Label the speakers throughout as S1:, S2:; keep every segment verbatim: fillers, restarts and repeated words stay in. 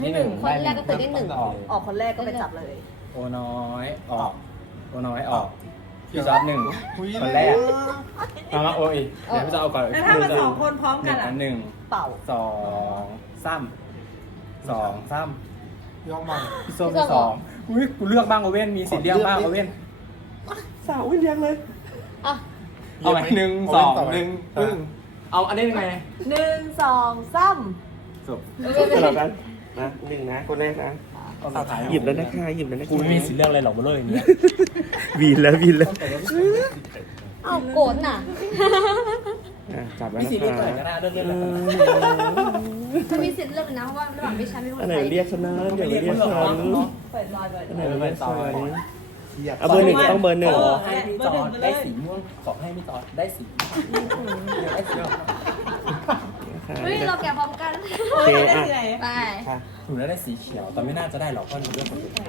S1: ที่หนึ่ง
S2: คนแรกก็คือที่หนึ่ง
S1: ออก
S3: ออกคนแรกก็ไปจับเลย
S1: โอน้อยออกโอน้อยออกพี่จอร์ดหนึ่งคนแรกมามาโออีกเดี๋ยวพี่จอร์ดเอาก่อน
S3: แล้วถ้ามันสองคนพร้อม
S1: ห
S3: กั
S1: นึ่
S3: น
S1: ง
S3: อ่ะ
S1: อันหนึ่ง
S3: เป่า
S1: สองซ้ำสองซ้ำ
S4: ยอมมา
S1: พี่ส้มที่สองอุ้ยกูเลือกบ้างโอเว่นมีสิทธิ์เลือกบ้างโอเว่น
S4: สาวอุ้ยเลี้ยงเลย
S2: อ่ะ
S1: เอาไหมหนึ่งสองหนึ่งปึ้งเอาอันนี้ยังไง
S3: หนึ่งสองสาม
S1: สุด
S4: สลับกันนะหนึ่งนะคนแรกนะ
S1: เอาสุดท้าย
S4: หยิบแล้วนะคะหยิบแล้วนะ
S1: กูไม่มีสิทธิ์เลือกอะไรหรอกมาเลยอย่างเงี้ย
S4: วีนแล้ววีนแล้ว
S2: เอาโกรธน่ะ
S4: อ่ะจับแล้ว
S1: มี
S4: นะ
S1: สิทธิ์เลือกอะไรก็
S4: คะ
S1: ได้เลือกเลือกเลย
S2: มันมีสิทธิ์เลือกนะเพราะว่าระหว่างพี่แชมป์พี่คน
S4: อันไหน
S2: ไทย
S4: เรียกฉันนะเดี๋ยวเรียกฉัน
S3: เปิดรอยเปิด
S4: อัน
S3: ร
S4: ไหน
S3: อย
S4: เรียกฉันเอาเบอร์หนึ่งต้องเบอร์หนึ่ง
S1: ขอให้พี่จอร์ดได้สีม่วงขอให้พี่จอร์ดได้สีได้สี
S2: เฮ้ยเราแกะพร้อมกัน
S4: โอเคอ่ะ
S2: ไป
S4: ค่ะ
S1: หนูได้สีเขียวแต่ไม่น่าจะได้หรอกเพราะหนูเลือกคนอื่น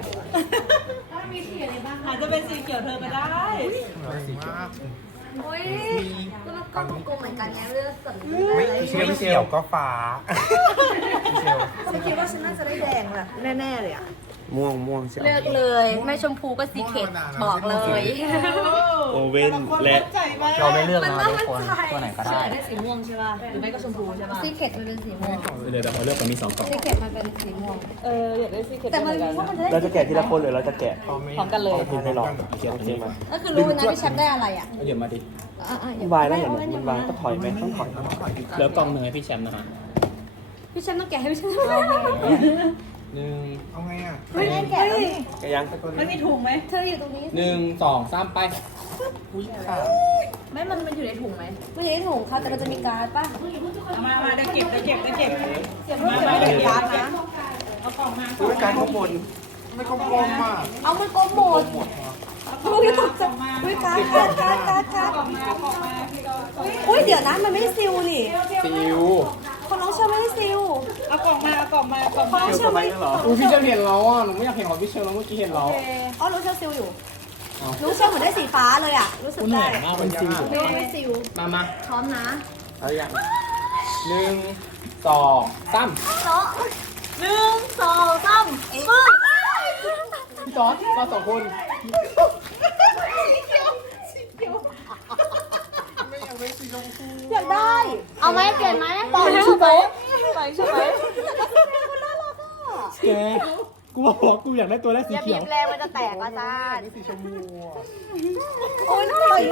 S3: อาจจะเป็นสีเขียวเธอก็ได้
S2: โอ้ยแล้วมันก็กลมๆเหมือนกันไงเลือกสัน
S4: ไม่ไม่เขียวก็ฟ้า
S3: ฉันคิดว่าฉันน่าจะได้แดงแหละแน่ๆเลยอ่ะ
S4: ม่วงม่วงเชียว
S2: เลือกเลยไม่ชมพูก็สีเข็ดบอกเลย
S4: โอเว่นและ
S1: เราไม่เลือกนะทุกคนตัวไหนก็ได้
S3: ได้สีม่วงใช่ป่ะหรือไม่ก็ชมพูใช่ป่ะ
S2: สีเข็ดมันเป็นสีม่วง
S1: เลยแต่เขาเลือกกันมีสองกล่อง
S2: สีเข็ดมันเป็นสีม่วง
S3: เอออยากได้สีเขียว
S2: แต่มันเพราะมันจะได้
S4: เราจะแกะทีละคนหรือเราจะแกะ
S3: พร้อมกันเลย
S4: พิมพ์ให้ลองเขียนเขียนมา
S2: ก็คือรู้นะพี่แชมป์ได้อะไรอ่ะ
S1: เดี๋ยวมาดิ
S2: อ่ะอ่ะ
S4: มันวายแล้วเหรอเนี่ยมันวายก็ถอยไหมต้องถอย
S1: เหลือกล่องหนึ่งให้พี่แชมป์นะฮะ
S2: พี่แชมป์ต้องแกะให้พี่แชมป์
S1: หนึ่ง
S4: เอาไงอ่ะ
S3: เฮ้ยแกะแล้วนี่
S4: แกะยัง
S3: มันมีถุงไหม
S2: เธออยู่ตรงนี้
S1: หนึ่งสองสามไปอุ้ยขาด
S3: ไม่มันมันอยู่ในถุงไหม
S2: มันอยู่ในถุงค่ะแต่มันจะมีการ์ดป่ะ
S3: เอามามาได้เก็บได้เก็บได้เก็บเก็บมามาได้เก็บร้านนะเอากล่องมา
S4: ด้วยการข้างบนไม่ข้างบนมาก
S2: เอามันกลมหมดลูกนี่ตกใจอุ้ยการ์ดการ์ดการ์ดการ์ดการ์ด
S3: กล่องมากล่องมา
S2: อุ้ยเดี๋ยวนะมันไม่ได้ซิลนี่
S1: ซิว
S2: คนน้องเชอร์ไม่ได้ซิล
S3: เอากล่องมาเอากล่องมาเอากล่อง
S2: คน
S3: มา
S2: น้องเชอร์ไม่
S1: อุ้ยพี่เชมเห็นเราอ่ะหนูไม่อยากเห็นของพี่เชมแล้วเมื่อกี้เห็นเรา
S2: อ๋อรู้เชอร์ซิลอยู่รู้เชอร์เหมือนได้สีฟ้าเลยอ่ะรู้สึก
S1: คุณเหนื่
S2: ได้
S1: อยมากเป็นซิว
S2: ไม่ได้ซิล
S1: มามา
S2: พร้อมนะ
S1: เอาอย่างหนึ่งสองสาม
S2: เนาะหนึ่งสองสามปึ้ง
S1: พี่จอร์ดมาสองคน
S2: อยากได้ เอาไหมเปลี่ยนไหมปองใช่ไหมไปใช่ไหม
S1: แกกูบอกกูอยากได้ตัวแรกสี
S2: อย่า
S1: เขี
S2: บี
S1: ยว
S2: บแรงมันจะแตกอาจารย์
S4: สีชมพู
S2: โอ้ยน่ารัก